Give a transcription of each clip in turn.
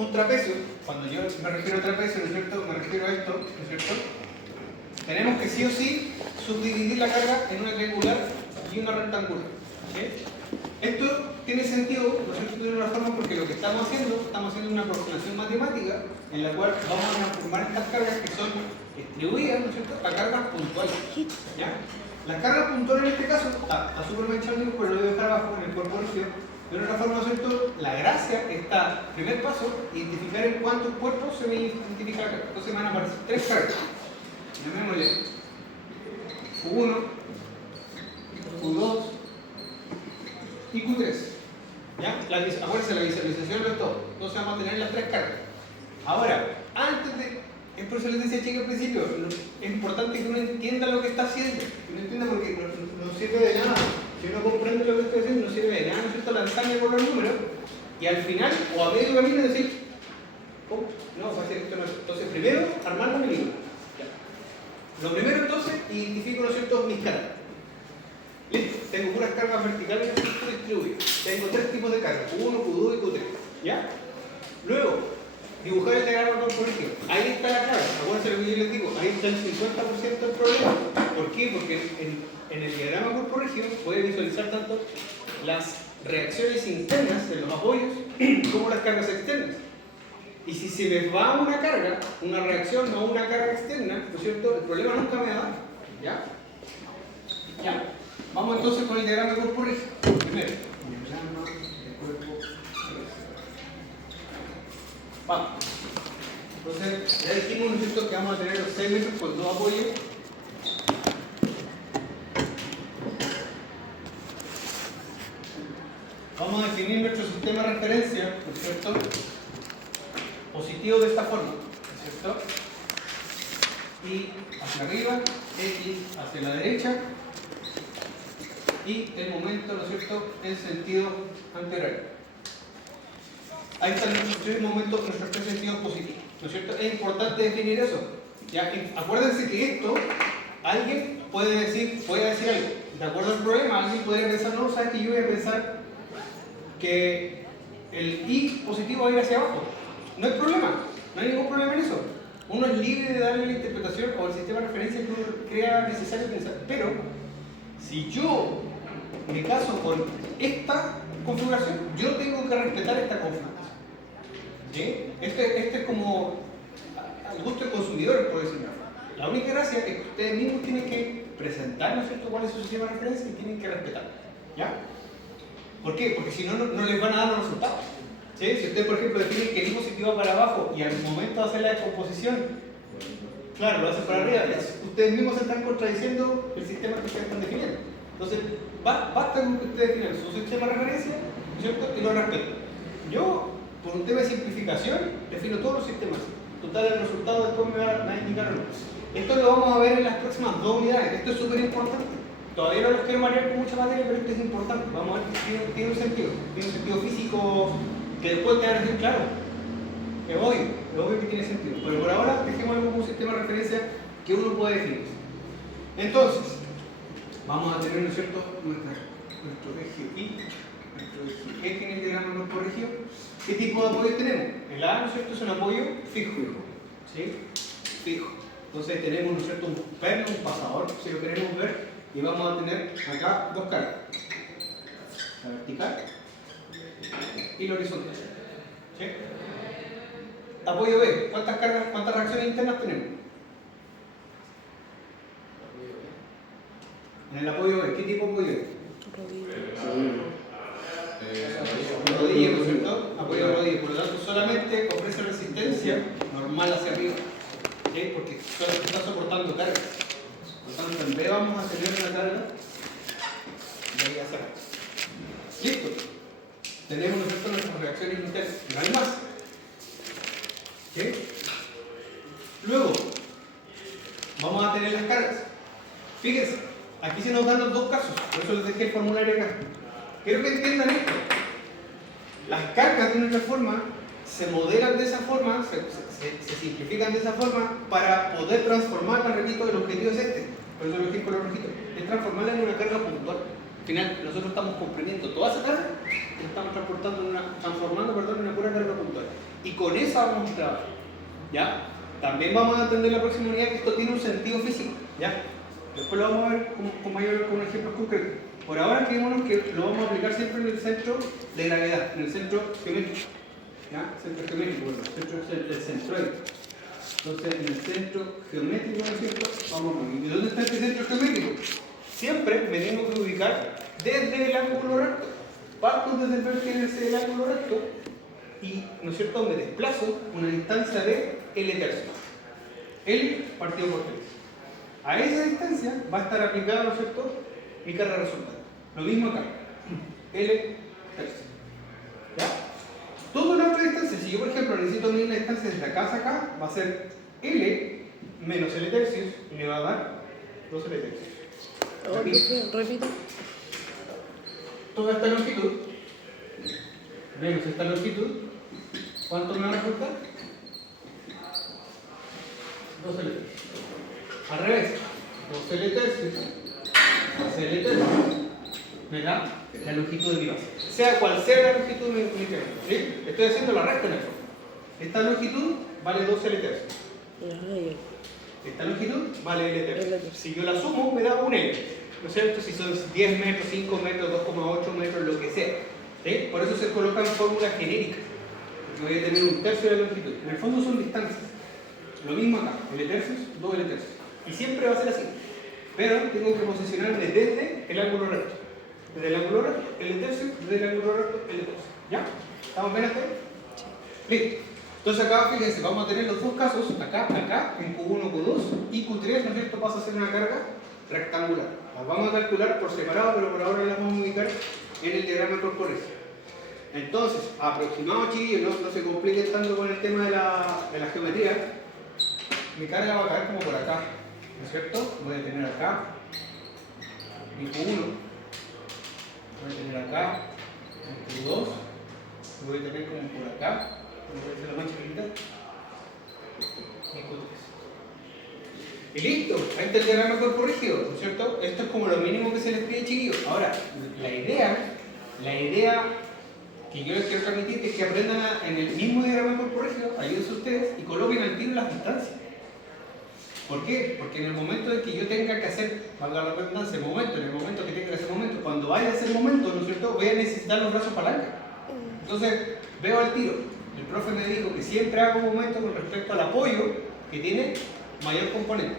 un trapecio, cuando yo me refiero a trapecio, ¿no es cierto? Me refiero a esto, ¿no es cierto? Tenemos que sí o sí subdividir la carga en una triangular y una rectangular. ¿Sí? Esto tiene sentido, ¿no es cierto?, de una forma porque lo que estamos haciendo una aproximación matemática en la cual vamos a transformar estas cargas que son distribuidas, ¿no es cierto?, a cargas puntuales. ¿Ya? La carga puntual en este caso está súper manchado, pero lo voy a dejar abajo en el cuerpo rígido. De otra forma, ¿no es cierto?, la gracia está, primer paso, identificar en cuántos cuerpos se me identifica la carga. Entonces me van a aparecer tres cargas. Llamémosle Q1, Q2 y Q3. ¿Ya? Acuérdense, la visualización no es todo. Entonces vamos a tener las tres cargas. Ahora, antes de... Es por eso les decía, chicos, al principio, es importante que uno entienda lo que está haciendo. Que uno entienda porque no sirve de nada. Si uno comprende lo que estoy haciendo, no sirve de nada, ¿no es cierto?, lanzarme con los números y al final, o a medio camino, decir, oh, no, va a ser esto no es. Entonces, primero, armar la película. Lo primero, entonces, identifico, ¿no es cierto?, mis cargas. Listo, tengo puras cargas verticales distribuidas. Tengo tres tipos de cargas, Q1, Q2 y Q3. ¿Ya? Luego, dibujar el diagrama corporativo. Ahí está la carga. Acuérdense lo que yo les digo, ahí está el 50% del problema. ¿Por qué? Porque en el diagrama corporativo puede visualizar tanto las reacciones internas de los apoyos como las cargas externas. Y si se les va una carga, una reacción o una carga externa, ¿no es cierto?, el problema nunca me va a dar. ¿Ya? Ya. Vamos entonces con el diagrama de cuerpo rígido. Primero, diagrama de cuerpo rígido. Vamos. Entonces, ya dijimos, ¿no es cierto?, que vamos a tener los 6 metros con dos apoyos. Vamos a definir nuestro sistema de referencia, ¿no es cierto?, positivo de esta forma, ¿no es cierto? Y hacia arriba, X hacia la derecha. Y el momento, ¿no es cierto?, en sentido anterior. Ahí están nuestros tres momentos, nuestros tres sentidos positivos, ¿no es cierto? Es importante definir eso. ¿Ya? Acuérdense que esto, alguien puede decir algo. De acuerdo al problema, alguien podría pensar, no, sabes que yo voy a pensar que el I positivo va a ir hacia abajo. No hay problema, no hay ningún problema en eso. Uno es libre de darle la interpretación o el sistema de referencia que uno crea necesario pensar. Pero, si yo me caso con esta configuración, yo tengo que respetar esta configuración. ¿Sí? Este es como al gusto del consumidor, por decirlo. La única gracia es que ustedes mismos tienen que presentar, ¿no es cierto?, cuál es su sistema de referencia y tienen que respetar. ¿Ya? ¿Por qué? Porque si no, no les van a dar los resultados. ¿Sí? Si ustedes, por ejemplo, definen que el I positivo va para abajo y al momento de hacer la descomposición, claro, lo hacen para arriba, ustedes mismos se están contradiciendo el sistema que ustedes están definiendo. Entonces, basta con que ustedes definan su sistema de referencia, ¿no es cierto?, y lo respeten. Yo, por un tema de simplificación, defino todos los sistemas. Total, el resultado después me va a indicar o no. Esto lo vamos a ver en las próximas 2 unidades. Esto es súper importante. Todavía no los quiero marear con mucha materia, pero esto es importante. Vamos a ver que tiene un sentido. Tiene un sentido físico que después te va a decir, claro, es obvio que tiene sentido. Pero por ahora, dejémoslo como un sistema de referencia que uno puede definir. Entonces, vamos a tener, ¿no es cierto?, nuestro eje Y, nuestro eje en el diagrama no corregido. ¿Qué tipo de apoyo tenemos? El A, ¿no es cierto?, es un apoyo fijo. ¿Sí? Fijo. Entonces tenemos, ¿no es cierto?, un perno, un pasador, si lo queremos ver, y vamos a tener acá dos cargas. La vertical y la horizontal. ¿Sí? Apoyo B. ¿Cuántas reacciones internas tenemos? En el apoyo B, ¿qué tipo de apoyo B? Rodilla, ¿no es cierto? Apoyo de rodilla, por lo tanto solamente ofrece resistencia normal hacia arriba. ¿Sí? Porque está soportando cargas. Por lo tanto, en B vamos a tener una carga de ahí hacia acá. Listo. Tenemos, ¿no es cierto?, nuestras reacciones internas. No hay más. ¿Sí? Luego, vamos a tener las cargas. Fíjense, aquí se nos dan los dos casos, por eso les dejé el formulario acá. Quiero que entiendan esto. Las cargas de nuestra forma se modelan de esa forma, se simplifican de esa forma para poder transformarla, repito, el objetivo es este. Por eso lo dejé con los rojitos. Es transformarla en una carga puntual. Al final, nosotros estamos comprimiendo toda esa carga y la estamos transformando en una pura carga puntual. Y con esa vamos a trabajar. ¿Ya? También vamos a entender en la próxima unidad que esto tiene un sentido físico. ¿Ya? Después lo vamos a ver con ejemplos concretos. Por ahora, quedémonos que lo vamos a aplicar siempre en el centro de gravedad, en el centro geométrico. ¿Ya? Centro geométrico, bueno, el centroide. Entonces, en el centro geométrico, ¿no es cierto? Vamos a ver. ¿Y dónde está este centro geométrico? Siempre me tengo que ubicar desde el ángulo recto. Parto desde el vértice del ángulo recto y, ¿no es cierto?, me desplazo una distancia de L tercio. L partido por 3. A esa distancia va a estar aplicada, ¿no es cierto?, mi carga resultante. Lo mismo acá. L tercio. ¿Ya? Toda la otra distancia, si yo por ejemplo necesito medir la distancia desde acá hasta acá, va a ser L menos L tercios y me va a dar 2 L tercios. Repito. Toda esta longitud menos esta longitud, ¿cuánto me va a resultar? 2 L tercios. Al revés, 2 L tercios más L tercios me da la longitud de mi base. Sea cual sea la longitud de mi triángulo. ¿Sí? Estoy haciendo la recta en el fondo. Esta longitud vale 2 L tercios. Esta longitud vale L tercios. Si yo la sumo, me da un L. ¿No es cierto? Si son 10 metros, 5 metros, 2,8 metros, lo que sea. ¿Sí? Por eso se colocan fórmulas genéricas. Porque voy a tener un tercio de la longitud. En el fondo son distancias. Lo mismo acá. L tercios, 2 L tercios. Y siempre va a ser así. Pero tengo que posicionarme desde el ángulo recto. Desde el ángulo recto, L tercio, desde el ángulo recto, L tercio. ¿Ya? ¿Estamos bien hasta ahí? Sí. Listo. Entonces acá, fíjense, vamos a tener los dos casos, acá, en Q1, Q2, y Q3, ¿no es cierto?, pasa a ser una carga rectangular. Las vamos a calcular por separado, pero por ahora las vamos a ubicar en el diagrama corporecio. Entonces, aproximado, chiquillos, no se compliquen tanto con el tema de la geometría. Mi carga va a caer como por acá, ¿no es cierto? Voy a tener acá mi Q1, voy a tener acá mi Q2, voy a tener como por acá, voy a hacer la mancha chiquita, mi Q3. Y listo, ahí está el diagrama corporrígido, ¿no es cierto? Esto es como lo mínimo que se les pide, chiquillos. Ahora, la idea que yo les quiero transmitir es que aprendan en el mismo diagrama corporrígido, ayúdense ustedes y coloquen al tiro las distancias. ¿Por qué? Porque en el momento en que yo tenga que hacer, valga la redundancia, en el momento que tenga que hacer momento, cuando vaya a hacer momento, ¿no es cierto?, voy a necesitar los brazos palanca. Entonces, veo al tiro. El profe me dijo que siempre hago momento con respecto al apoyo que tiene mayor componente.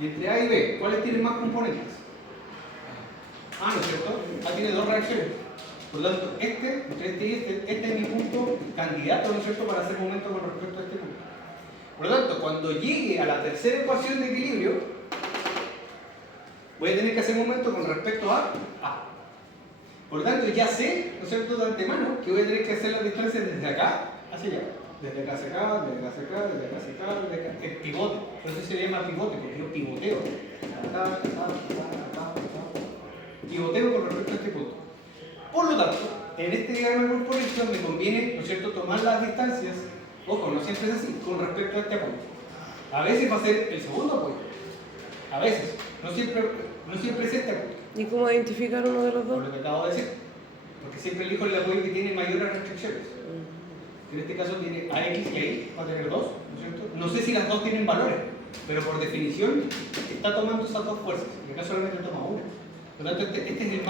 Y entre A y B, ¿cuáles tienen más componentes? A, ¿no es cierto? A tiene dos reacciones. Por lo tanto, entre este y este es mi punto candidato, ¿no es cierto?, para hacer momento con respecto a este punto. Por lo tanto, cuando llegue a la tercera ecuación de equilibrio, voy a tener que hacer momento con respecto a A. Por lo tanto, ya sé, ¿no es cierto?, de antemano, que voy a tener que hacer la distancia desde acá hacia allá. Desde acá hacia acá, desde acá hacia acá, desde acá hacia acá, desde acá. El pivote. Por eso se llama pivote, porque yo pivoteo. Acá. Pivoteo con respecto a este punto. Por lo tanto, en este diagrama de corporeo me conviene, ¿no es cierto?, tomar las distancias, ojo, no siempre es así, con respecto a este apoyo. A veces va a ser el segundo apoyo. A veces. No siempre es este apoyo. ¿Y cómo identificar uno de los dos? Por lo que acabo de decir. Porque siempre elijo el apoyo que tiene mayores restricciones. En este caso tiene AX y ahí va a tener 2, ¿no es cierto? No sé si las dos tienen valores, pero por definición está tomando esas dos fuerzas. En el caso solamente toma una. Por lo tanto, este es el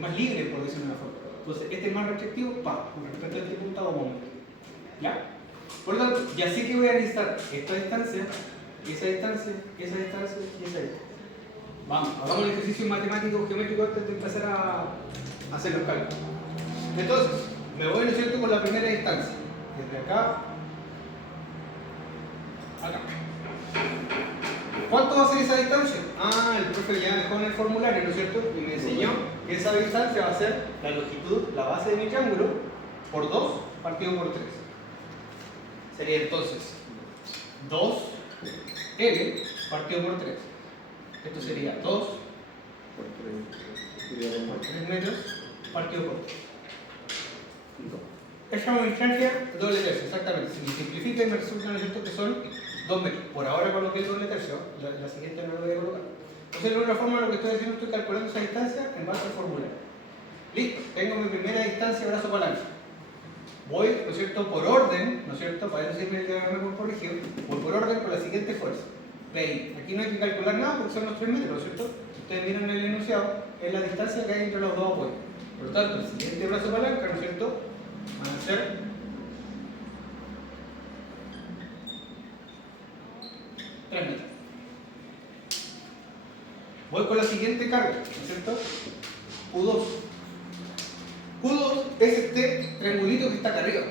más libre, por decirlo de una forma. Entonces, este es más restrictivo, con respecto a este punto hago momento. ¿Ya? Por lo tanto, ya sé que voy a necesitar esta distancia, esa distancia, esa distancia y esa distancia. Vamos, hagamos el ejercicio matemático geométrico antes de empezar a hacer los cálculos. Entonces, me voy, ¿no es cierto?, con la primera distancia. Desde acá, acá. ¿Cuánto va a ser esa distancia? Ah, el profe ya dejó en el formulario, ¿no es cierto? Y me enseñó que esa distancia va a ser la longitud, la base de mi triángulo, por 2 partido por 3. Sería entonces 2L partido por 3. Esto sería 2 por 3 metros partido por 3. Esa es una distancia doble tercio, exactamente. Si me simplifica y me resulta, ¿no es cierto?, que son 2 metros. Por ahora coloqué el doble tercio, la siguiente no lo voy a colocar. Entonces, de otra forma, lo que estoy haciendo, estoy calculando esa distancia en base al formulario. Listo, tengo mi primera distancia brazo palanca. Voy, ¿no es cierto?, por orden, ¿no es cierto?, para eso sirve el diagrama por corregido, voy por orden con la siguiente fuerza. Veis, aquí no hay que calcular nada porque son los 3 metros, ¿no es cierto? Si ustedes miran el enunciado, es la distancia que hay entre los dos apoyos. Por lo tanto, el siguiente brazo palanca, ¿no es cierto?, van a ser 3 metros. Voy con la siguiente carga, ¿no es cierto? Q2. Q2 es este triangulito que está acá arriba.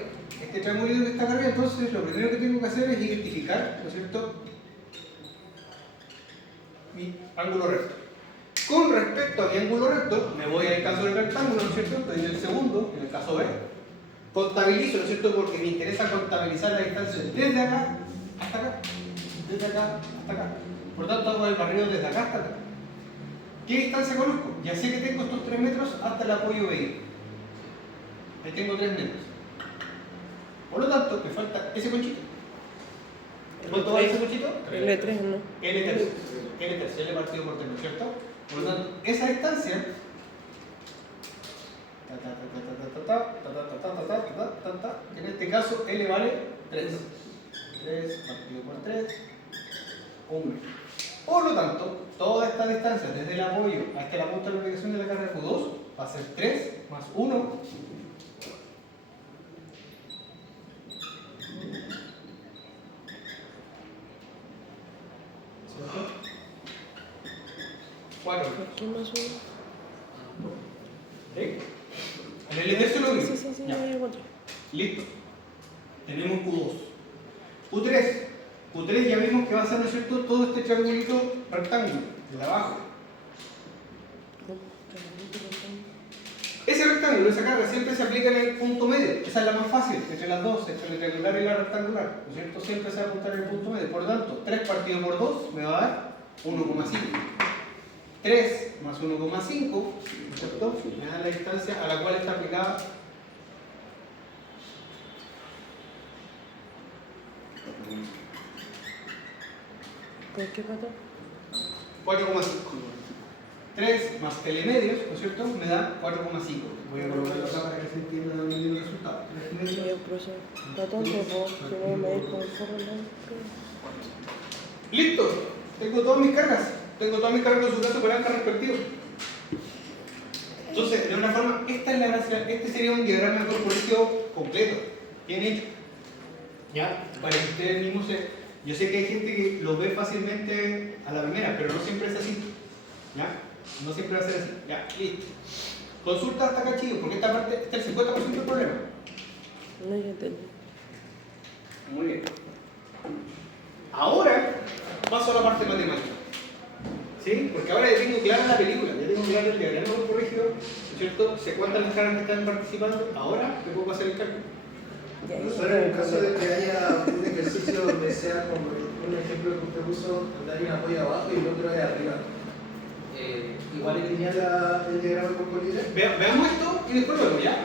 Este triangulito que está acá arriba, entonces lo primero que tengo que hacer es identificar, ¿no es cierto?, mi ángulo recto. Con respecto a mi ángulo recto, me voy al caso del rectángulo, ¿no es cierto? Estoy en el segundo, en el caso B. Contabilizo, ¿no es cierto?, porque me interesa contabilizar la distancia desde acá hasta acá. Desde acá hasta acá. Por tanto, hago el barrido desde acá hasta acá. ¿Qué distancia conozco? Ya sé que tengo estos 3 metros hasta el apoyo B. Ahí tengo 3 metros. Por lo tanto, me falta ese conchito. ¿Cuánto vale ese conchito? L3, ¿no? L3. L3, L partido por 3, ¿no es cierto? Por lo tanto, esa distancia, en este caso L vale 3. 3 partido por 3, 1 metro. Por lo tanto, toda esta distancia desde el apoyo hasta la punta de la aplicación de la carga Q2 va a ser 3 más 1. 4. Aquí más uno. ¿Sí? En el L3 lo mismo. Sí, Ya. me encuentro. Listo. Tenemos Q2. Q3. Q3 ya vimos que va a ser, ¿no es cierto?, todo este triangulito rectángulo, de abajo. Ese rectángulo, esa carga, siempre se aplica en el punto medio. Esa es la más fácil, entre las dos, entre la triangular y la rectangular. ¿No es cierto? Siempre se va a apuntar en el punto medio. Por lo tanto, 3 partido por 2 me va a dar 1,5. 3 más 1,5, ¿no es cierto?, me da la distancia a la cual está aplicada ¿Por qué pato? 4,5. 3 más L medios, ¿no es cierto?, me da 4,5. Voy a colocarlo acá para que se entienda dónde viene el resultado. 3 Sí, medios. profesor. Pato, si no me dijo el forro, ¡Listo! Tengo todas mis cargas. Tengo todas mis cargas de su brazo palanca respectivo. Entonces, de una forma, esta es la gracia. Este sería un diagrama corporativo completo, bien hecho. ¿Ya? Para que ustedes mismos se... Yo sé que hay gente que lo ve fácilmente a la primera, pero no siempre es así. ¿Ya? No siempre va a ser así. Ya, listo. Consulta hasta acá, chicos, porque esta parte está el 50% del problema. No, ya entendí. Muy bien. Ahora paso a la parte matemática. ¿Sí? Porque ahora ya tengo clara la película, ya tengo claro el diagrama corporígeo, ¿no es cierto? Sé cuántas las cargas que están participando. Ahora me puedo pasar el cálculo. Profesor, en el caso de que haya un ejercicio donde sea como un ejemplo que usted puso, donde hay un apoyo abajo y el otro es arriba, igual es lineal el diagrama corporal. Veamos esto y después luego, ¿ya?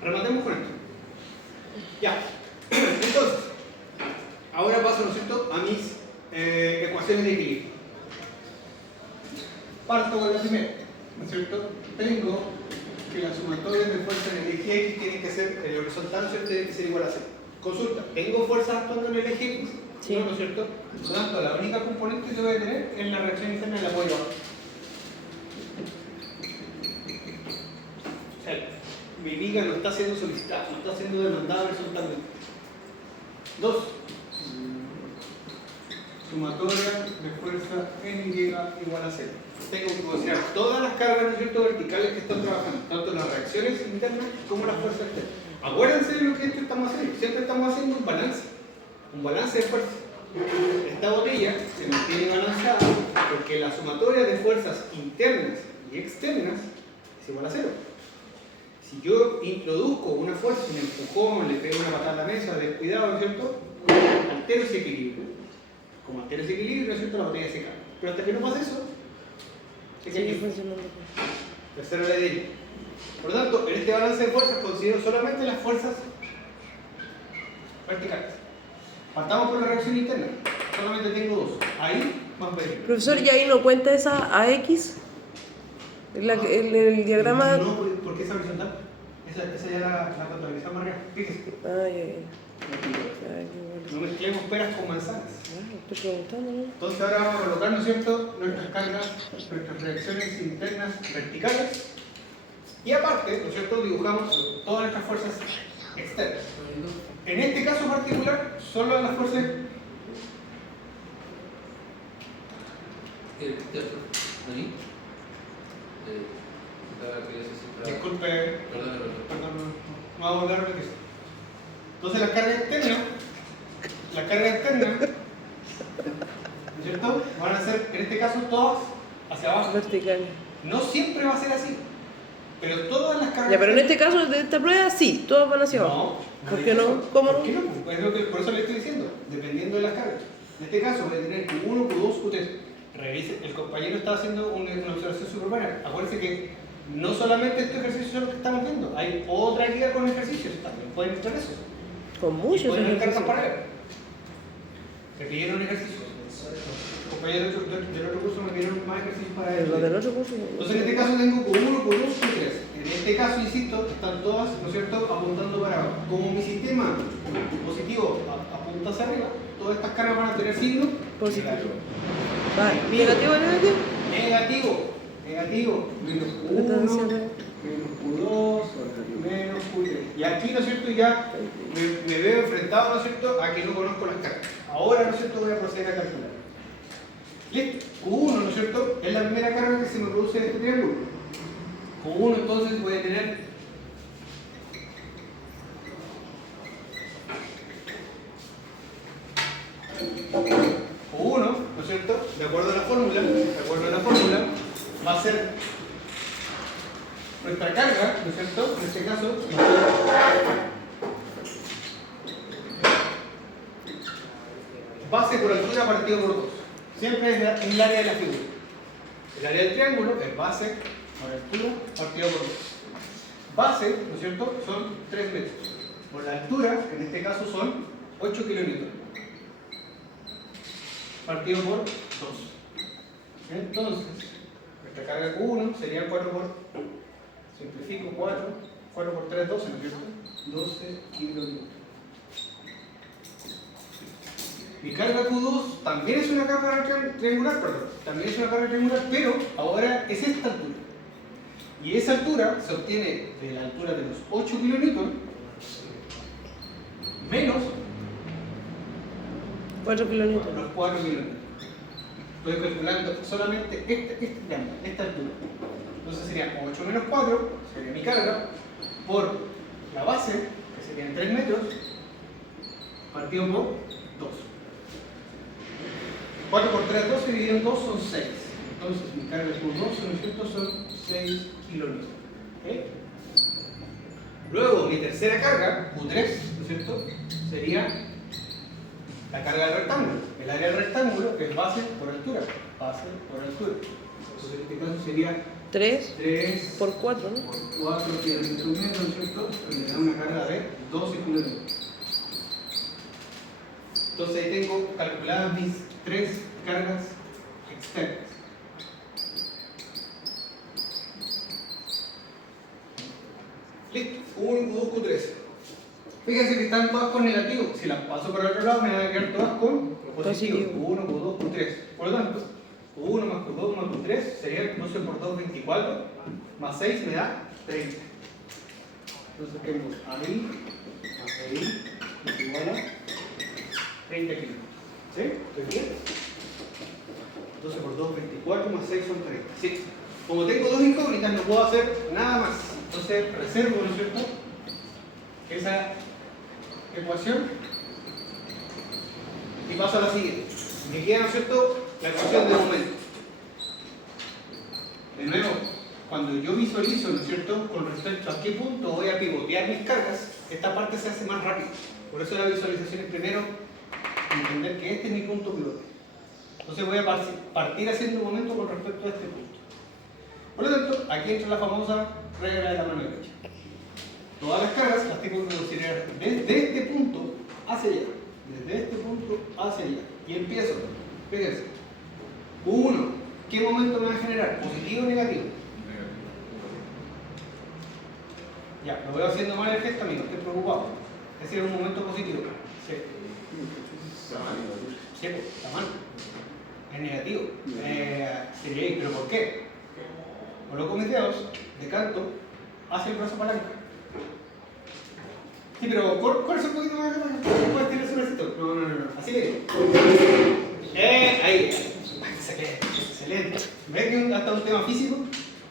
Rematemos con esto. Ya. Entonces, ahora paso, ¿no es cierto?, a mis ecuaciones de equilibrio. Parto con la primera, ¿no es cierto? Tengo que la sumatoria de fuerzas en el eje X tiene que ser, el horizontal, ¿no es cierto?, tiene que ser igual a 0. Consulta, ¿tengo fuerzas actuando en el eje X? Sí. No, ¿no es cierto? Por lo tanto, la única componente que voy a tener es la reacción interna del apoyo abajo. O sea, mi viga no está siendo solicitada, no está siendo demandada horizontalmente. 2. Sumatoria de fuerza en Y igual a 0. Tengo que considerar todas las cargas, ¿no es cierto?, verticales que están trabajando, tanto las reacciones internas como las fuerzas externas. Acuérdense de lo que esto estamos haciendo. Siempre estamos haciendo un balance de fuerzas. Esta botella se mantiene balanceada porque la sumatoria de fuerzas internas y externas es igual a 0. Si yo introduzco una fuerza, un empujón, le pego una patada a la mesa, descuidado, ¿no es cierto?, altero ese equilibrio. Como altero ese equilibrio, ¿no es cierto?, la botella se cae. Pero hasta que no pase eso, se cae. Sigue funcionando. Tercera ley. Por lo tanto, en este balance de fuerzas considero solamente las fuerzas verticales. Partamos por la reacción interna. Solamente tengo dos. Ahí más variable. Profesor, ¿y ahí no cuenta esa AX? El diagrama. No, porque esa horizontal. Esa ya la contabilizamos arriba. Fíjese. Ay, No mezclemos peras con manzanas. estoy preguntando, ¿no? Entonces ahora vamos a colocar, ¿no es cierto?, nuestras cargas, nuestras reacciones internas verticales. Y aparte, ¿no es cierto?, dibujamos todas nuestras fuerzas externas. En este caso particular, solo las fuerzas. ¿Ahí? Disculpe, perdón, no vamos a volver a repetir. Entonces las cargas externas, ¿no es cierto?, van a ser, en este caso, todas hacia abajo. Vertical. No siempre va a ser así, pero todas las cargas. Ya, pero en este caso de esta prueba sí, todas van hacia abajo. No. ¿Por qué no? ¿Cómo no? ¿Por qué no? Pues es lo que, por eso le estoy diciendo, dependiendo de las cargas. En este caso voy a tener Q1, Q2, Q3. Revise, el compañero está haciendo una observación superbuena. Acuérdense que no solamente estos ejercicios son los que estamos viendo, hay otra guía con ejercicios, también pueden entrar esos. Con muchos Pueden haber cargas ejercicios. paralelas. Me pidieron ejercicios. Compañeros del otro curso me pidieron más ejercicios para Pero eso. los del otro curso. Entonces en este caso tengo Q1, Q2, Q3. En este caso, insisto, están todas, ¿no es cierto?, apuntando para abajo. Como mi sistema positivo apunta hacia arriba, todas estas cargas van a tener signo Positivo. Va, ¿negativo o negativo? Negativo. Menos Q1, menos Q2, menos Q3. Y aquí, ¿no es cierto?, ya me veo enfrentado, ¿no es cierto?, a que no conozco las cargas. Ahora, ¿no es cierto?, voy a proceder a calcular. Listo. Q1, ¿no es cierto?, es la primera carga que se me produce en este triángulo. Q1, entonces voy a tener Q1, ¿no es cierto?, de acuerdo a la fórmula, va a ser nuestra carga, ¿no es cierto?, en este caso, base por altura partido por 2. Siempre es el área de la figura. El área del triángulo es base por altura partido por 2. Base, ¿no es cierto?, son 3 metros. Por la altura, en este caso son 8 kilonewtons. Partido por 2. Entonces, nuestra carga Q1 sería 4 por, simplifico, 4 por 3, 12, ¿no es cierto? 12 kilonewtons. Mi carga Q2 también es una carga triangular, también es una carga triangular, pero ahora es esta altura. Y esa altura se obtiene de la altura de los 8 kilonewtons menos 4 kilómetros. los 4 kilonewtons. Estoy calculando solamente este triángulo, esta altura. Entonces sería 8 menos 4, sería mi carga, por la base, que serían 3 metros, partido por 2. 4 por 3, 12, dividido en 2 son 6. Entonces mi carga por 2, ¿no es cierto?, son 6 kilonewtons. ¿Okay? Luego mi tercera carga, Q3, ¿no es cierto?, sería la carga del rectángulo. El área del rectángulo es base por altura. Base por altura. Entonces en este caso sería 3 por 4, ¿no? por 4 kilómetros metros, ¿no es cierto?, que me da una carga de 12 kilómetros. Entonces ahí tengo calculadas mis 3 cargas externas. Listo, Q1, Q2, Q3. Fíjense que están todas con negativo. Si las paso para el otro lado, me van a quedar todas con positivo. Q1, Q2, Q3. Por lo tanto, Q1 más Q2 más Q3 sería 12 por 2, 24. Más 6 me da 30. Entonces tengo ahí más ahí es igual a 30 kilómetros. ¿Sí? ¿Estoy bien? 12 por 2, 24 más 6 son 30. Sí. Como tengo dos incógnitas, no puedo hacer nada más. Entonces reservo, ¿no es cierto?, esa ecuación y paso a la siguiente. Me queda, ¿no es cierto?, la ecuación de momento. De nuevo, cuando yo visualizo, ¿no es cierto?, con respecto a qué punto voy a pivotear mis cargas, esta parte se hace más rápido. Por eso la visualización es primero entender que este es mi punto pivote. Entonces voy a partir haciendo un momento con respecto a este punto. Por lo tanto, aquí entra la famosa regla de la mano derecha. Todas las cargas las tengo que considerar desde este punto hacia allá. Desde este punto hacia allá. Y empiezo, fíjense, Q1, ¿qué momento me va a generar? ¿Positivo o negativo? Ya, lo veo haciendo mal el gesto, amigo, estoy preocupado. Es decir, un momento positivo. Sí. Sí, pues, está mal. Es negativo. Sería ahí, ¿pero por qué? Coloco mis dedos, decanto hacia el brazo palanca. Sí, pero corre un poquito más. Puedes tirar su bracito. No. Así que. Ahí. Excelente. ¿Ves que hasta un tema físico?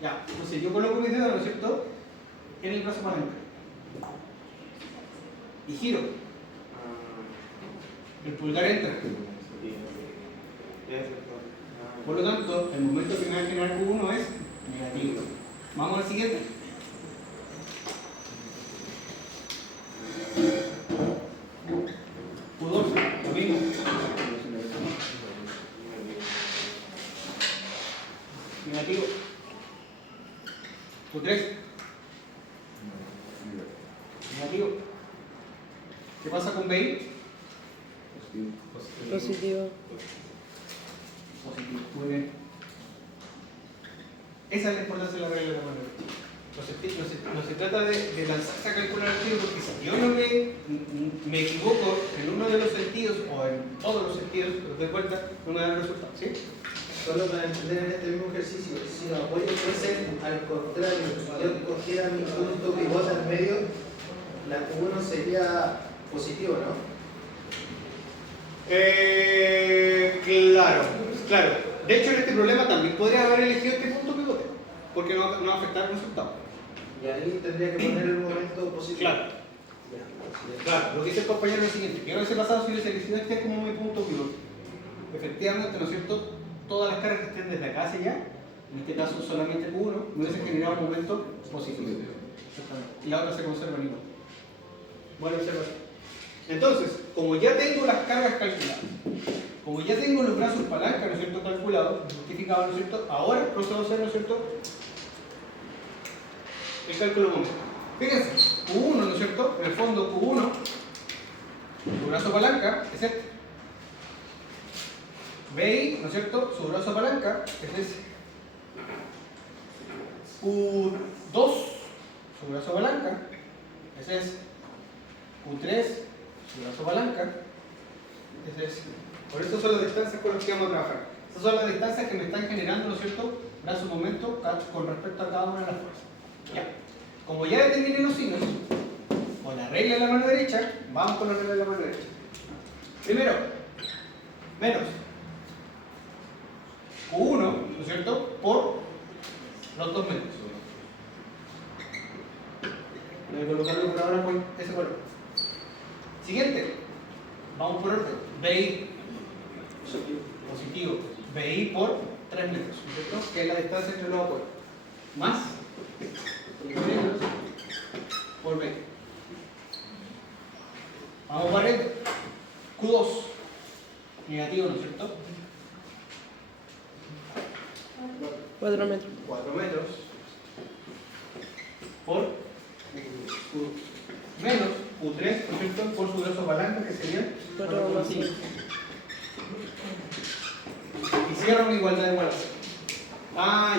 Ya, entonces yo coloco mis dedos, ¿no es cierto?, en el brazo palanca. Y giro. El pulgar entra. Por lo tanto, el momento que me va a generar Q1 es negativo. Vamos al siguiente. Q2, lo mismo. Negativo. Q3. Negativo. ¿Qué pasa con BI? Positivo. Positivo. Muy bien. Esa es la importancia de la regla de la mano derecha. No se trata de lanzarse a calcular el tiro, porque si yo no me equivoco en uno de los sentidos o en todos los sentidos, pero de vuelta, no me da el resultado. ¿Sí? Solo para entender en este mismo ejercicio, si los apoyos fuesen al contrario, yo cogiera mi punto pivote al medio, la Q1 sería positivo, ¿no? Claro. De hecho, en este problema también podría haber elegido este punto pivote, porque no va a afectar el resultado. Y ahí tendría que poner el momento positivo. Claro. Lo que dice el compañero es lo siguiente: que a veces pasado si yo selecciono este como mi punto pivote, efectivamente, ¿no es cierto?, todas las cargas que estén desde acá hacia allá, en este caso solamente Q1, me hubiese generado un momento positivo. Y la otra se conserva igual. Buena observación. Entonces, como ya tengo las cargas calculadas, como ya tengo los brazos palanca, ¿no es cierto?, calculados, justificados, ¿no es cierto?, ahora procedo a hacer, ¿no es cierto?, el cálculo momento. Fíjense, Q1, ¿no es cierto?, en el fondo Q1, su brazo palanca es este. BI, ¿no es cierto?, su brazo palanca es ese. Q2, su brazo palanca es ese. Q3, su brazo palanca es ese. Por eso son las distancias con las que vamos a trabajar. Esas son las distancias que me están generando, ¿no es cierto?, brazo momento con respecto a cada una de las fuerzas. Ya. Como ya determiné los signos, con la regla de la mano derecha, vamos con la regla de la mano derecha. Primero, menos Q1, ¿no es cierto?, por los 2 metros. Voy a colocarlo por ahora con ese color. Siguiente, vamos por orden. BI positivo. BI por 3 metros, ¿no es cierto?, que es la distancia entre los apoyos. Más 3 metros por BI. Vamos para adentro. Q2, negativo, ¿no es cierto?, 4 metros. 4 metros por Q2 menos Q3, ¿no es cierto?, por su brazo palanca, que sería 4,5. y cierra una igualdad de igualdad.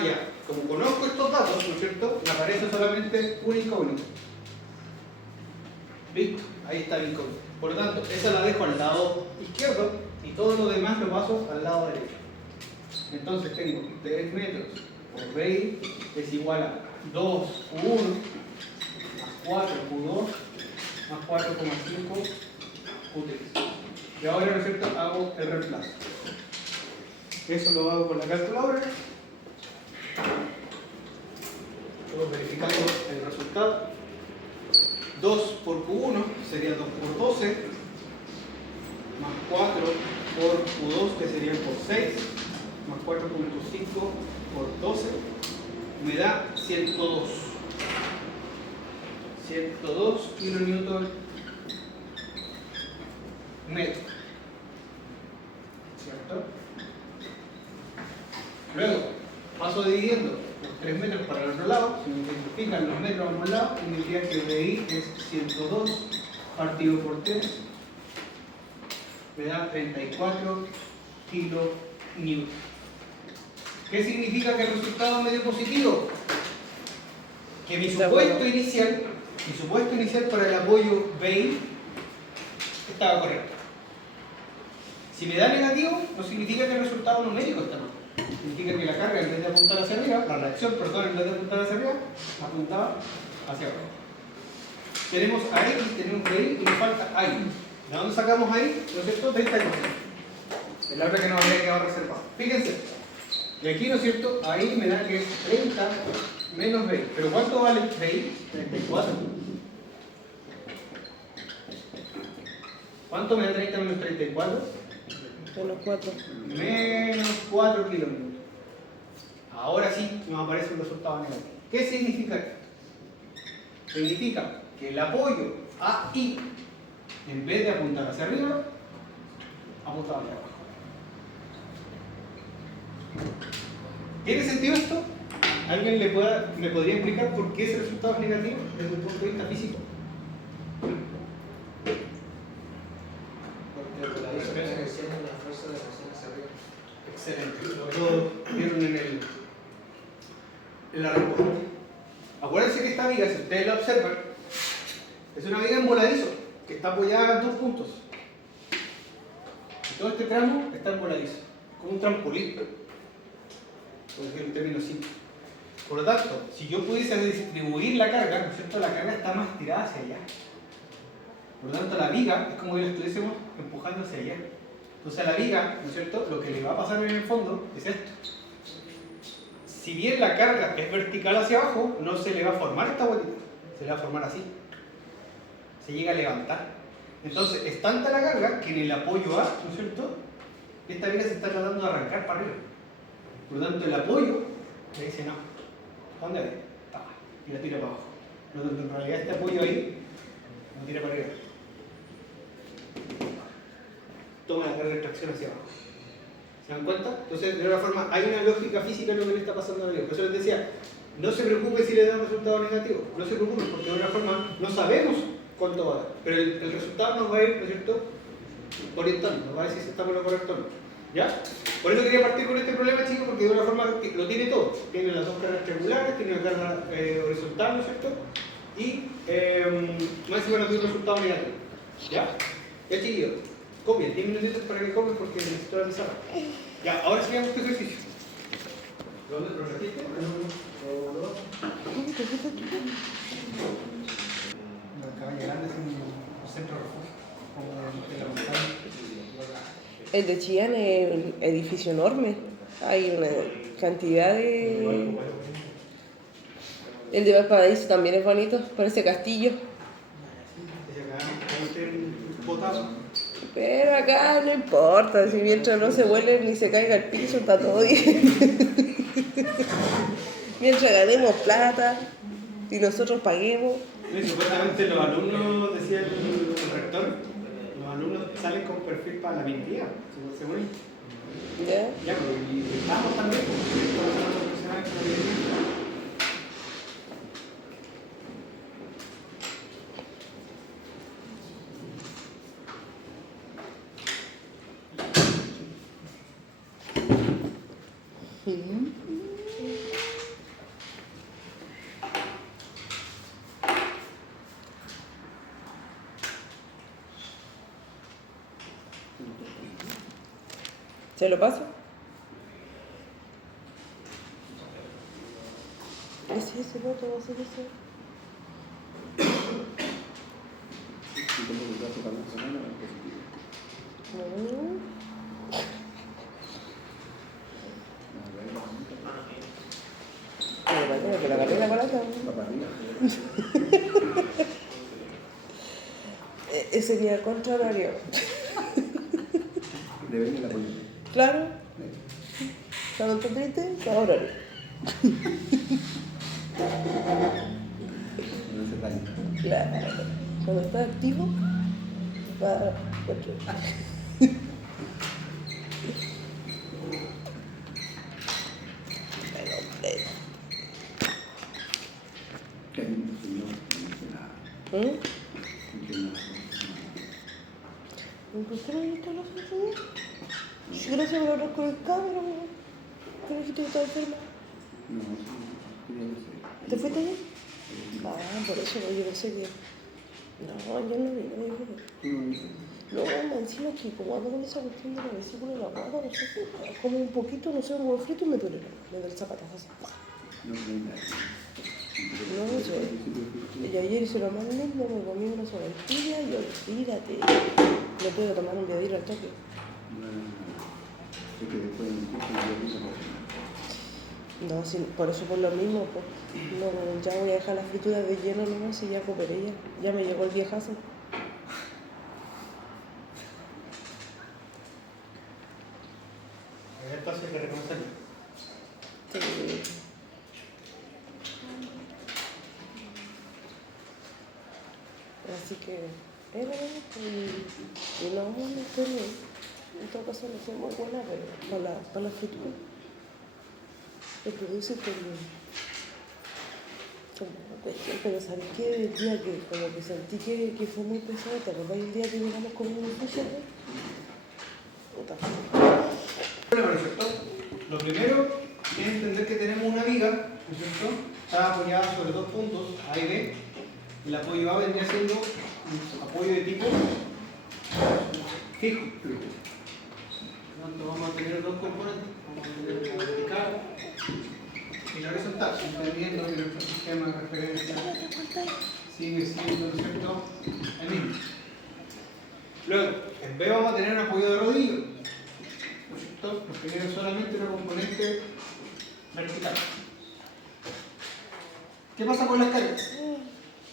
Ya. Como conozco estos datos, ¿no es cierto?, me aparece solamente un incógnito. ¿Listo? Ahí está el incógnito. Por lo tanto, esa la dejo al lado izquierdo y todo lo demás lo paso al lado derecho. Entonces tengo 3 metros por BI es igual a 2 Q1 más 4 Q2 más 4,5 Q3. Y ahora, ¿no es cierto?, hago el reemplazo. Eso lo hago con la calculadora. Estoy verificando el resultado. 2 por Q1 sería 2 por 12 más 4 por Q2, que serían por 6 más 4,5 por 12 me da 102 kilonewton metro, ¿cierto? Luego paso dividiendo los 3 metros para el otro lado. Si me fijan los metros a un lado, significa que BI es 102 partido por 3 me da 34 kilonewton. ¿Qué significa que el resultado me dio positivo? Que mi supuesto inicial para el apoyo BI estaba correcto. Si me da negativo, no significa que el resultado numérico está mal. Significa que la carga, en vez de apuntar hacia arriba, la reacción, perdón, en vez de apuntar hacia arriba, apuntaba hacia abajo. Tenemos a X, tenemos BI y nos falta A Y. ¿De dónde sacamos A Y? ¿No es cierto? De esta ecuación. Es la otra que nos habría quedado reservado. Fíjense. Y aquí, ¿no es cierto? Ahí me da que es 30 menos BI. ¿Pero cuánto vale BI? 34. ¿Cuánto me da 30 menos 34? Menos 4. Menos 4 kilómetros. Ahora sí nos aparece un resultado negativo. ¿Qué significa esto? Significa que el apoyo AI, en vez de apuntar hacia arriba, apuntaba hacia abajo. ¿Tiene sentido esto? ¿Alguien me podría explicar por qué ese resultado es negativo desde un punto de vista físico? Porque la diferencia en la fuerza de presión hacia arriba. Excelente. Lo vieron en la respuesta. Acuérdense que esta viga, si ustedes la observan, es una viga en voladizo, que está apoyada en 2 puntos. Y todo este tramo está en voladizo, como un trampolín, por decirlo en términos simples. Por lo tanto, si yo pudiese distribuir la carga, ¿no es cierto? La carga está más tirada hacia allá. Por lo tanto, la viga es como si la estuviésemos empujando hacia allá. Entonces a la viga, ¿no es cierto?, lo que le va a pasar en el fondo es esto. Si bien la carga es vertical hacia abajo, no se le va a formar esta bolita, se le va a formar así. Se llega a levantar. Entonces, es tanta la carga que en el apoyo A, ¿no es cierto?, esta viga se está tratando de arrancar para arriba. Por lo tanto, el apoyo le dice no. ¿Dónde ve? Y la tira para abajo. Por lo tanto, en realidad este apoyo ahí no tira para arriba. Toma la carga de tracción hacia abajo. ¿Se dan cuenta? Entonces, de alguna forma, hay una lógica física en lo que le está pasando a la viga. Por eso les decía, no se preocupe si le da un resultado negativo. No se preocupe, porque de alguna forma no sabemos cuánto va a dar. Pero el resultado nos va a ir, ¿no es cierto?, orientando. Nos va a decir si estamos en lo correcto o no. ¿Ya? Por eso quería partir con este problema, chicos, porque de alguna forma lo tiene todo. Tiene las 2 cargas triangulares, tiene una carga horizontal, ¿no es cierto? Y más encima no tiene un resultado negativo. ¿Ya? Ya, chiquillos. Copien, 10 minutitos para que copien porque necesito la pizarra. Ya, ahora sí hagamos este ejercicio. ¿Lo repite? La cabaña grande es un centro de refugio, como de la montaña. El de Chillán es un edificio enorme. Hay una cantidad de... El de Valparaíso también es bonito, parece castillo. Pero acá no importa, si mientras no se vuelve ni se caiga el piso, está todo bien. Mientras ganemos plata y nosotros paguemos. Supuestamente los alumnos, decía el rector, los alumnos salen con perfil para la minería, según él. ¿Ya? Ya, pero y estamos también, porque estamos hablando de profesionales con la minería. ¿Se lo paso? Sí, ese voto va a ser eso. Que la agarré la barata. Sería contrario. Depende de la política. Claro. Cuando te triste, está horario. No se daña. Claro. Cuando está activo, va a Que hay un señor que no dice nada. ¿Por qué no viste los otros días? Gracias por hablar con el cabro. ¿Qué me dijiste que estaba enferma? No, quería decir. ¿Te fuiste ayer? Ah, por eso yo pensé que... No, yo no vi, no vi. No, encima que como ando con esa cuestión de la vesícula y la guarda, no sé, como un poquito, no sé, un huevo frito y me duele el zapatazo así. No, No sé. Y ayer hice lo más lindo, me comí una sobrantilla y olvídate. No puedo tomar un Viadil al toque. Es que después en el curso yo No, sí, por eso por lo mismo, pues. No, ya voy a dejar las frituras de hielo nomás y ya comeré ya. Ya me llegó el viejazo. A ver, entonces hay que reconocerlo. Sí. Así que, y no, no estoy bien. En todo caso no soy muy buena, pero para la fritura. El produce como cuestión, pero ¿sabes qué? El día que como que sentí que fue muy pesado, ¿te acordás el día que llegamos comiendo un sushi? Puta. Bueno, ¿cierto? Lo primero es entender que tenemos una viga, ¿no es cierto? Está apoyada sobre dos puntos, A y B. El apoyo A vendría siendo un apoyo de tipo fijo. Entonces vamos a tener dos componentes, vamos a tener la vertical y la horizontal, entendiendo que nuestro sistema de referencia sigue siendo, ¿no es cierto?, el mismo. Luego, en B vamos a tener un apoyo de rodillo, ¿no es cierto? Nos genera solamente una componente vertical. ¿Qué pasa con las cargas?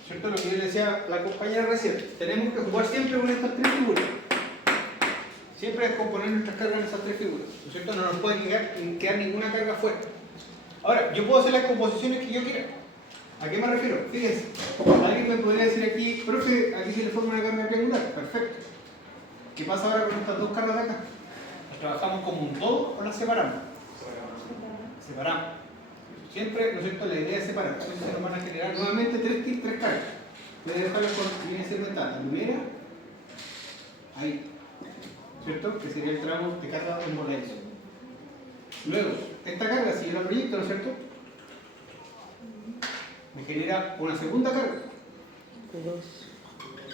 ¿Cierto? Lo que yo le decía a la compañera recién, tenemos que jugar siempre con estas tres figuras. Siempre descomponer nuestras cargas en esas tres figuras, ¿no es cierto? No nos puede quedar ninguna carga fuera. Ahora, yo puedo hacer las composiciones que yo quiera. ¿A qué me refiero? Fíjense, alguien me podría decir aquí, profe, aquí se le forma una carga triangular. Perfecto. ¿Qué pasa ahora con estas dos cargas de acá? ¿Las trabajamos como un todo o las separamos? Separamos. Siempre, ¿no es cierto?, la idea es separar. Entonces se nos van a generar nuevamente tres cargas. Voy a dejarlas con línea segmentada. La primera, ahí, ¿cierto?, que sería el tramo de carga en boleto. Luego, esta carga, si yo la proyecto, ¿no es cierto?, me genera una segunda carga,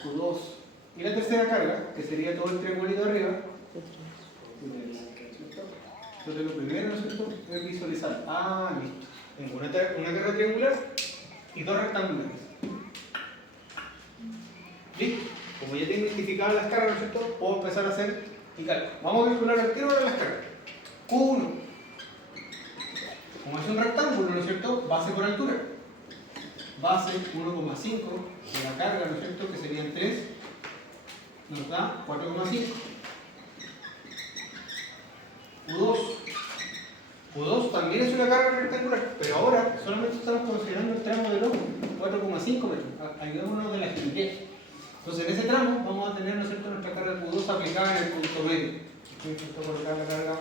Q2. Y la tercera carga, que sería todo el triangulito de arriba, ¿cierto? Entonces lo primero, ¿no es cierto?, es visualizar. Ah, listo. Tengo una carga triangular y dos rectangulares. ¿Listo? Como ya tengo identificadas las cargas, ¿no es cierto?, puedo empezar a hacer y cálculo. Vamos a calcular al tiro ahora las cargas. Q1. Como es un rectángulo, ¿no es cierto?, base por altura. Base 1,5 de la carga, ¿no es cierto?, que serían 3, nos da 4,5. Q2. Q2 también es una carga rectangular, pero ahora solamente estamos considerando el tramo de los 4,5 metros. Ayudémonos de la geometría. Entonces en ese tramo vamos a tener, ¿no es cierto?, nuestra carga Q2 aplicada en el punto medio. Intento colocar la carga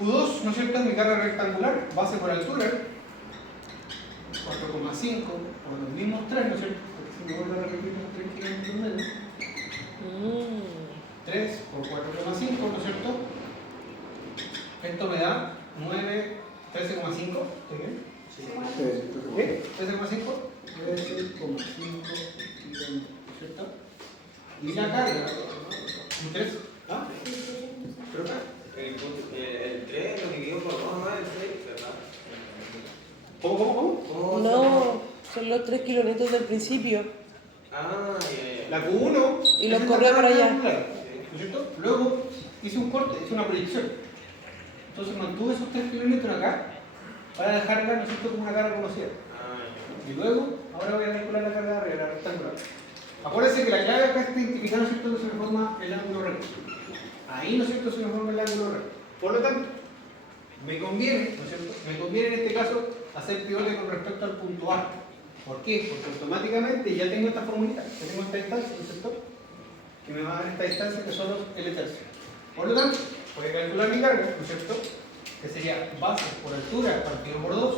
Q2, ¿no es cierto?, es mi carga rectangular, base por altura, 4,5 por los mismos 3, ¿no es cierto?, porque si me vuelvo a repetir los 3 kilómetros medio. 3 por 4,5, ¿no es cierto? Esto me da 9, 13,5, ¿está bien? Sí. ¿Qué? 13,5, 13,5 kilómetros, ¿cierto? Y la carga, un 3, ¿ah? ¿Pero acá? El 3 lo dividió por 2 no es el 6, ¿verdad? ¿Cómo? No, son los 3 kilómetros del principio. Ah, ya. La Q1 Y los es corrió esta para allá. carga triangular, ¿no es cierto? Luego hice un corte, hice una proyección. Entonces mantuve esos 3 kilómetros acá para dejarla, ¿no es cierto?, como una carga conocida. Ah, ya. Y luego, ahora voy a calcular la carga de arriba, la rectangular. Acuérdense que la clave acá está identificada, ¿no es cierto?, que se me forma el ángulo recto. Ahí, ¿no es cierto?, se me forma el ángulo recto. Por lo tanto, me conviene, ¿no es cierto?, me conviene en este caso hacer pivote con respecto al punto A. ¿Por qué? Porque automáticamente ya tengo esta formulita, ya tengo esta distancia, ¿no es cierto?, que me va a dar esta distancia que son los L tercios. Por lo tanto, voy a calcular mi carga, ¿no es cierto?, que sería base por altura partido por 2,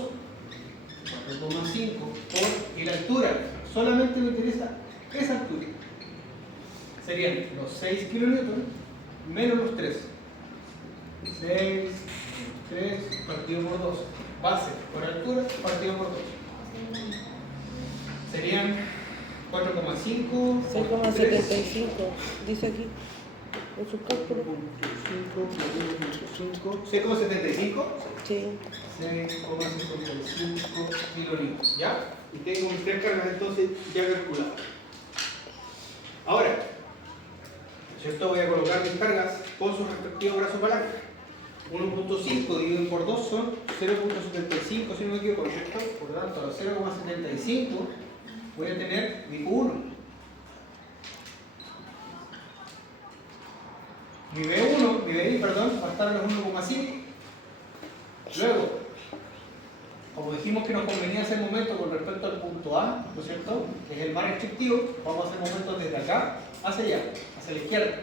4,5 por, y la altura solamente me interesa esa altura. Serían los 6 kilonewtons menos los 3. 6 menos 3 partido por 2. Base por altura partido por 2. Serían 4,5 por 3. 6,75, dice aquí, en sus cálculos. 6,75. Sí. 6,55 kilonewtons, ¿ya? Y tengo mis 3 cargas entonces ya calculadas. Ahora, ¿cierto? Voy a colocar mis cargas con su respectivo brazo palanca. 1.5 dividido por 2 son 0.75, si no me equivoco, ¿cierto? Por lo tanto, a los 0,75 voy a tener mi Q1. Mi BI, perdón, va a estar a los 1,5. Luego, como dijimos que nos convenía hacer momentos con respecto al punto A, ¿no es cierto? Que es el más restrictivo, vamos a hacer momentos desde acá hacia allá, hacia la izquierda.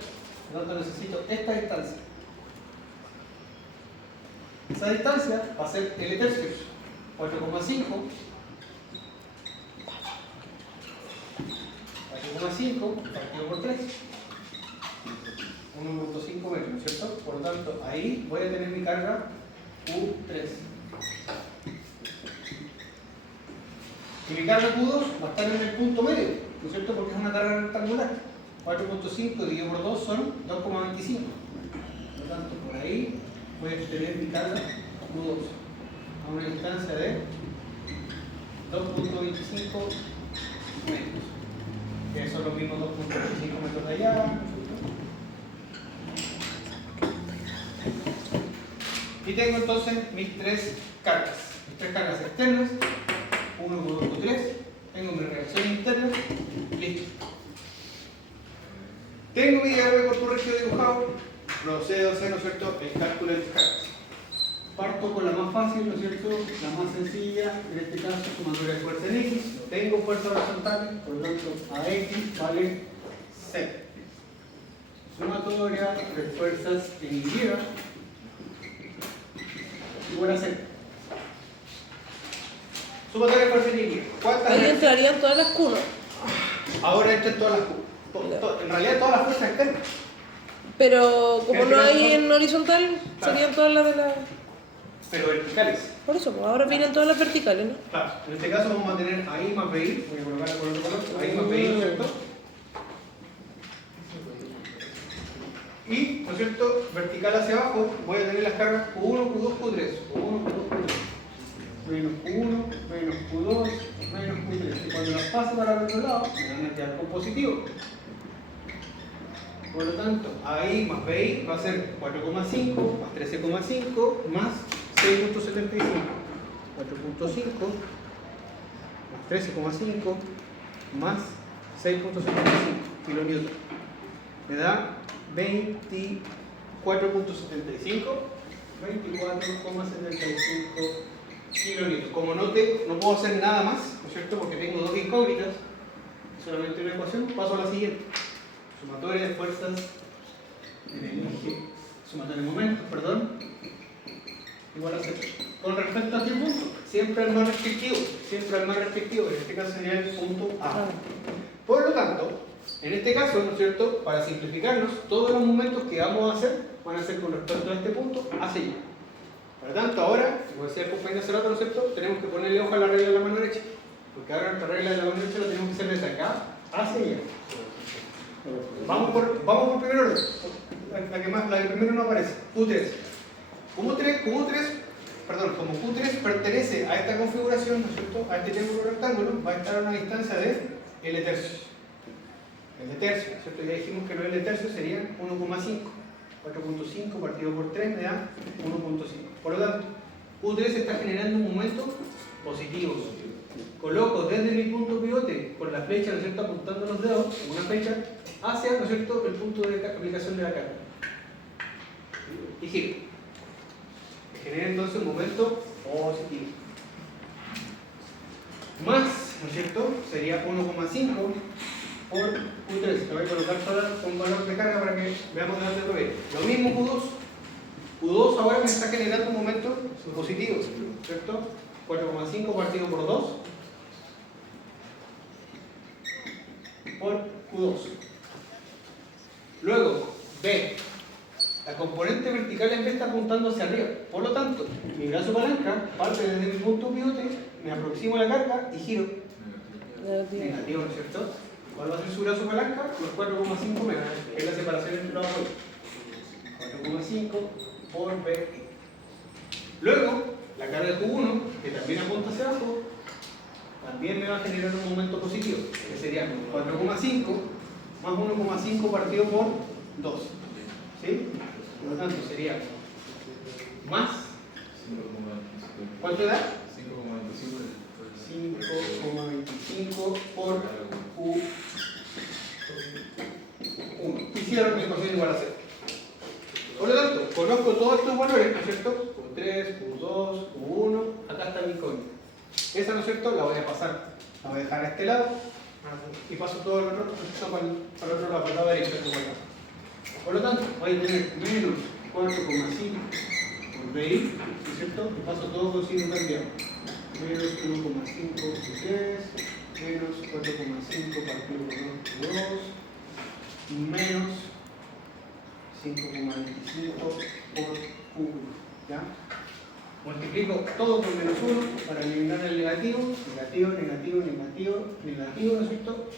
Por lo tanto, necesito esta distancia. Esa distancia va a ser L tercios, 4,5 partido por 3. 1.5 metros, ¿no es cierto? Por lo tanto, ahí voy a tener mi carga Q3. Y mi carga Q2 va a estar en el punto medio, ¿no es cierto? Porque es una carga rectangular. 4.5 dividido por 2 son 2,25. Por lo tanto, por ahí voy a tener mi carga Q2 a una distancia de 2.25 metros. Que son los mismos 2.25 metros de allá, ¿no es cierto? Y tengo entonces mis 3 cargas. Mis 3 cargas externas. 1, 2, 3. Tengo mi reacción interna. Listo. Tengo mi diagrama de corto rígido dibujado. Procedo a hacer, ¿no es cierto?, el cálculo de las cargas. Parto con la más fácil, ¿no es cierto?, la más sencilla, en este caso sumatoria de fuerza en X. No tengo fuerza horizontal, por lo tanto a X vale 6. Sumatoria de fuerzas en Y igual a 6. Sumatoria de fuerzas en Y. ¿Cuántas Ahí reacciones? entrarían todas las Q, ¿no? Ahora entran todas las Q. En realidad todas las fuerzas externas. Pero como En no este hay caso- en horizontal, serían todas las de la... Pero verticales. Por eso, pues ahora vienen todas las verticales, ¿no? Claro, en este caso vamos a tener ahí más BI, voy a colocarla con otro color, ahí más BI, ¿no es cierto? Y, ¿no es cierto?, vertical hacia abajo, voy a tener las cargas Q1, Q2, Q3, Q1, Q2, Q3, menos Q1, menos Q2, menos Q3. Y cuando las pase para el otro lado, me van a quedar con positivo. Por lo tanto, ahí más BI va a ser 4,5 más 13,5 más 6.75. 4.5 más 13,5 más 6.75 kilonewton. Me da 24,75 kilonewton. Como note, no puedo hacer nada más, ¿no es cierto? Porque tengo dos incógnitas, solamente una ecuación. Paso a la siguiente. Sumatoria de fuerzas en el eje, sumatoria de momentos, perdón, igual a 0. Con respecto a qué punto, siempre al más restrictivo, en este caso sería el punto A. Por lo tanto, en este caso, ¿no es cierto?, para simplificarnos, todos los momentos que vamos a hacer van a ser con respecto a este punto hacia allá. Por lo tanto, ahora, como decía el compañero hace rato, ¿no es cierto?, tenemos que ponerle ojo a la regla de la mano derecha, porque ahora nuestra regla de la mano derecha la tenemos que hacer desde acá hacia allá. Vamos por primer orden, la que primero no aparece, Q3. Como Q3 pertenece a esta configuración, ¿no es cierto?, a este triángulo rectángulo, va a estar a una distancia de L tercios. L tercios, ¿no es cierto? Ya dijimos que los L tercios serían 1,5. 4.5 partido por 3 me da 1.5. Por lo tanto, Q3 está generando un momento positivo. Coloco desde mi punto pivote con la flecha, ¿no es cierto?, apuntando los dedos en una flecha hacia, ¿no es cierto?, el punto de aplicación de la carga. Y giro. Me genera entonces un momento positivo. Más, ¿no es cierto?, sería 1,5 por Q3. Lo voy a colocar con valor de carga para que veamos de dónde proviene. Lo mismo Q2. Q2 ahora me está generando un momento positivo, ¿cierto? 4,5 partido por 2 por Q2. Luego, B. La componente vertical en B está apuntando hacia arriba. Por lo tanto, mi brazo palanca parte desde mi punto pivote, me aproximo a la carga y giro negativo, ¿no es cierto? ¿Cuál va a ser su brazo palanca? Los 4,5 metros, que es la separación entre los apoyos. 4,5 por B. Luego, la carga Q1, que también apunta hacia abajo, también me va a generar un momento positivo, que sería 4,5 más 1,5 partido por 2. ¿Sí? Por lo tanto, sería más. ¿Cuánto da? 5,25 por Q1. Hicieron mi ecuación igual a 0. Por lo tanto, conozco todos estos valores, ¿no es cierto? Q3, Q2, Q1, acá está mi incógnita. Esa, ¿no es cierto? La voy a pasar, la voy a dejar a este lado y paso todo el otro para el otro lado, para el lado derecho. Por lo tanto, voy a tener menos 4,5 por BI, ¿no es cierto? Y paso todo con signo cambiado. Menos 1,5 por 3, menos 4,5 partido por 2, menos 5,25 por Q1. ¿Ya? Multiplico todo por menos 1 para eliminar el negativo, negativo, negativo, negativo, negativo, ¿no es cierto?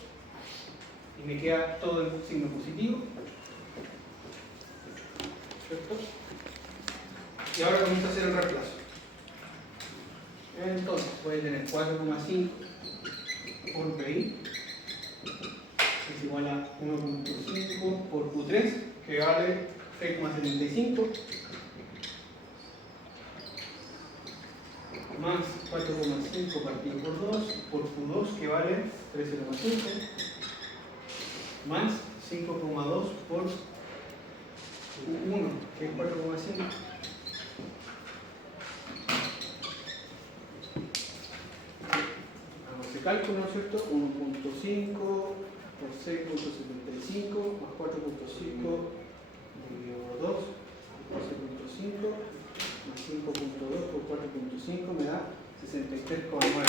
Y me queda todo el signo positivo. ¿Cierto? Y ahora comienzo a hacer el reemplazo. Entonces voy a tener 4,5 por PI es igual a 1,5 por Q3, que vale 6,75, más 4,5 partido por 2 por Q2, que vale 13,5, más 5,2 por Q1, que es 4,5. Cálculo, ¿no es cierto? 1.5 por 6.75 más 4.5 dividido por 2, 12.5 más 5.2 por 4.5 me da 63,9.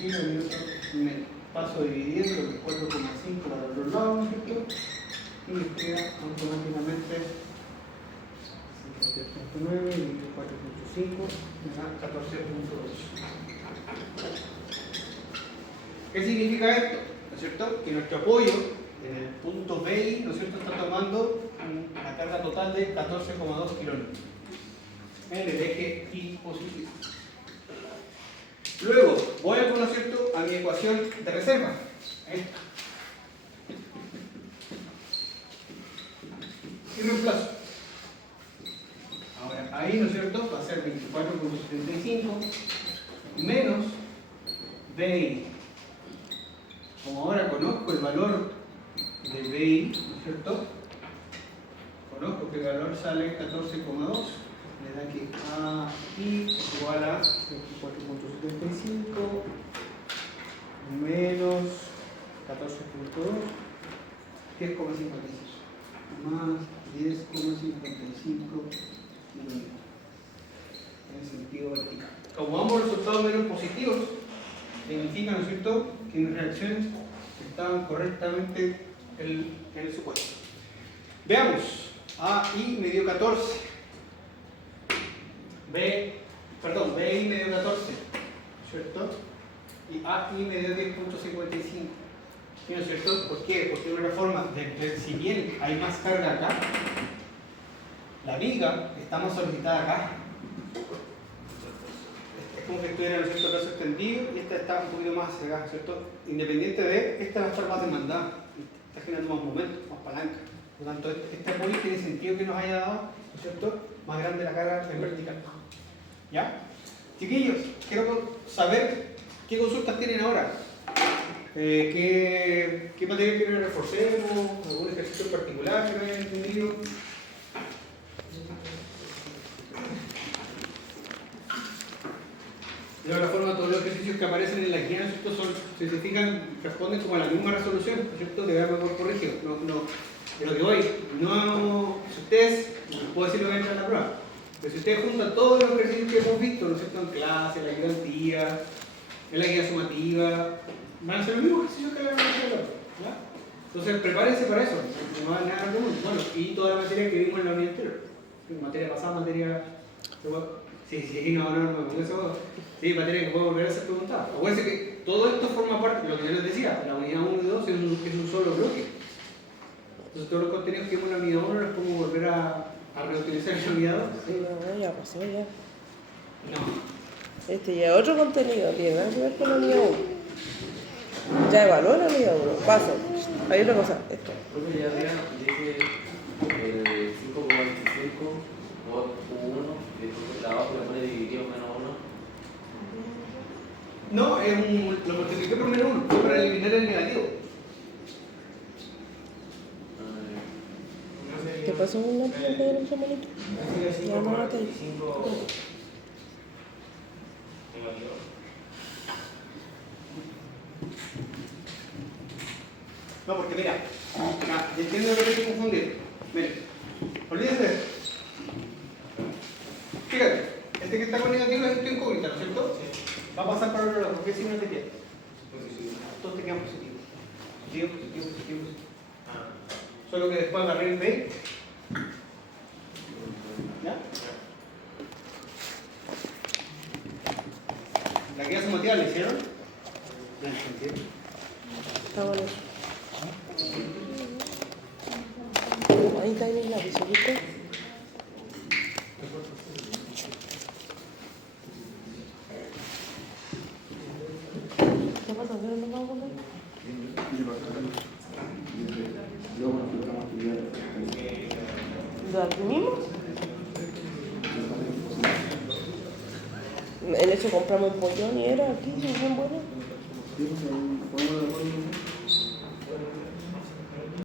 kilonewton metro. Paso dividiendo el 4,5 para el otro lado, ¿no es cierto? Y me queda automáticamente 9 entre 4.5 me da 14.8. ¿Qué significa esto? ¿No es cierto? Que nuestro apoyo en el punto BI, ¿no es cierto?, está tomando la carga total de 14,2 kilómetros en el eje I positivo. Luego voy a, ¿no es cierto?, a mi ecuación de reserva. Esta. Y reemplazo. Ahora, ahí, ¿no es cierto?, va a ser 24,75 menos BI. Como ahora conozco el valor de BI, ¿no es cierto?, conozco que el valor sale 14,2, me da que AI igual a 24,75 menos 14,2, 10,56 más 10,55 en sentido vertical. Como ambos resultados menos positivos, significa, ¿no es cierto?, que mis reacciones estaban correctamente en el supuesto. Veamos. AI me dio 14. BI me dio 14, ¿cierto? Y AI me dio 10,55. ¿No es cierto? ¿Por qué? Porque de una forma, si bien hay más carga acá, la viga está más solicitada acá. Es como que estuviera en el centro brazo extendido y esta está un poquito más hacia acá, ¿cierto? Independiente de, esta va a estar más demandada, está generando más momentos, más palanca. Por lo tanto, este apoyo tiene sentido que nos haya dado, ¿no es cierto?, más grande la carga en vertical. ¿Ya? Chiquillos, quiero saber qué consultas tienen ahora. ¿Qué material quieren que reforcemos? ¿Algún ejercicio en particular que no hayan entendido? De alguna forma, todos los ejercicios que aparecen en la guía, ¿no es cierto?, son, si se fijan, responden como a la misma resolución, ¿no es cierto?, que vean mejor corregido. De lo que voy, no, si ustedes, puedo decir lo que entra en la prueba, Pero si ustedes juntan todos los ejercicios que hemos visto, ¿no es cierto? En clase, en la ayudantía, en la guía sumativa, van a ser los mismos ejercicios que la materia, ¿ya? Entonces prepárense para eso, no va a nada común. Bueno, y toda la materia que vimos en la unidad anterior. Materia pasada, materia... Sí, no, con eso... Sí, materia que puedo volver a ser preguntada. Acuérdense que todo esto forma parte, lo que yo les decía, la unidad 1 y 2 es un solo bloque. Entonces todos los contenidos que vimos en la unidad 1 los podemos volver a reutilizar en la unidad 2. ¿Sí? No, ya pasó ya. No. Este ya es otro contenido, tiene nada que ver con la unidad 1. Ya evaluó la unidad 1, paso. Hay otra cosa, esto. Porque ya arriba dice el 5,25 por 1 y después de abajo le pone dividido menos 1. No, lo multipliqué por menos 1, fue para eliminar el negativo. ¿Qué pasó con la plata de los hermanitos? Ya no la tengo. No, porque mira, ya entiendo lo que estoy confundiendo. Miren, olvídense de esto. Fíjate, este que está con negativo es esto incógnita, ¿no es cierto? Va a pasar para el otro lado, porque si no te queda. Todos te quedan positivos. Positivo, positivo, positivo, positivo. Solo que después agarré el B. ¿Ya? ¿La guía sumativa la hicieron? Ya, ¿entiendes? Está bueno. Ahí está en el lápiz, ¿viste? ¿Qué pasa? ¿Qué no nos vamos a comer? Luego nos juntamos a estudiar. ¿De aquí mismo? En eso compramos un pollón y era aquí, muy bueno. Sí, pues, podemos de acuerdo.